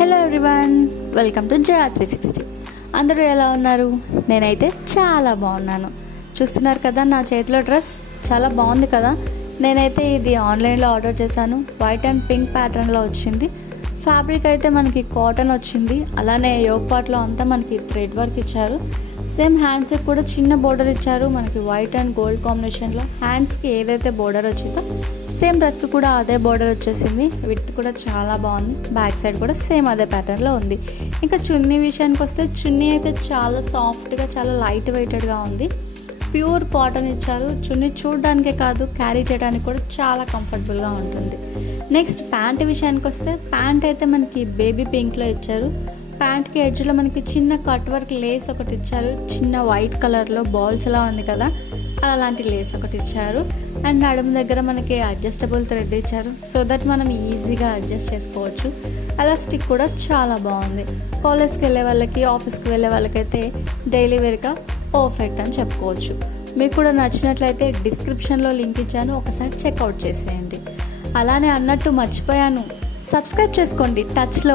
Hello everyone, welcome to జయా 360. అందరూ ఎలా ఉన్నారు? నేనైతే చాలా బాగున్నాను. చూస్తున్నారు కదా నా చేతిలో డ్రెస్ చాలా బాగుంది కదా. నేనైతే ఇది ఆన్లైన్లో ఆర్డర్ చేశాను. వైట్ అండ్ పింక్ ప్యాటర్న్లో వచ్చింది. ఫ్యాబ్రిక్ అయితే మనకి కాటన్ వచ్చింది. అలానే యోగ్ పార్ట్లో అంతా మనకి థ్రెడ్ వర్క్ ఇచ్చారు. సేమ్ హ్యాండ్స్కి కూడా చిన్న బోర్డర్ ఇచ్చారు. మనకి వైట్ అండ్ గోల్డ్ కాంబినేషన్లో హ్యాండ్స్కి ఏదైతే బోర్డర్ వచ్చిందో సేమ్ డ్రెస్కి కూడా అదే బోర్డర్ వచ్చేసింది. విడ్త్ కూడా చాలా బాగుంది. బ్యాక్ సైడ్ కూడా సేమ్ అదే ప్యాటర్న్లో ఉంది. ఇంకా చున్నీ విషయానికి వస్తే చున్నీ అయితే చాలా సాఫ్ట్గా, చాలా లైట్ వెయిటెడ్గా ఉంది. ప్యూర్ కాటన్ ఇచ్చారు. చున్నీ చూడడానికే కాదు, క్యారీ చేయడానికి కూడా చాలా కంఫర్టబుల్గా ఉంటుంది. నెక్స్ట్ ప్యాంట్ విషయానికి వస్తే ప్యాంట్ అయితే మనకి బేబీ పింక్లో ఇచ్చారు. ప్యాంట్కి ఎడ్జ్లో మనకి చిన్న కట్ వర్క్ లేస్ ఒకటి ఇచ్చారు. చిన్న వైట్ కలర్లో బాల్స్లా ఉంది కదా, అలాంటి లేస్ ఒకటి ఇచ్చారు. అండ్ నడుము దగ్గర మనకి అడ్జస్టబుల్ థ్రెడ్ ఇచ్చారు, సో దట్ మనం ఈజీగా అడ్జస్ట్ చేసుకోవచ్చు. ఎలాస్టిక్ కూడా చాలా బాగుంది. కాలేజ్కి వెళ్ళే వాళ్ళకి, ఆఫీస్కి వెళ్ళే వాళ్ళకైతే డైలీ వేర్గా పర్ఫెక్ట్ అని చెప్పుకోవచ్చు. మీకు కూడా నచ్చినట్లయితే డిస్క్రిప్షన్లో లింక్ ఇచ్చాను, ఒకసారి చెక్అవుట్ చేసేయండి. అలానే అన్నట్టు మర్చిపోయాను, సబ్స్క్రైబ్ చేసుకోండి. టచ్లో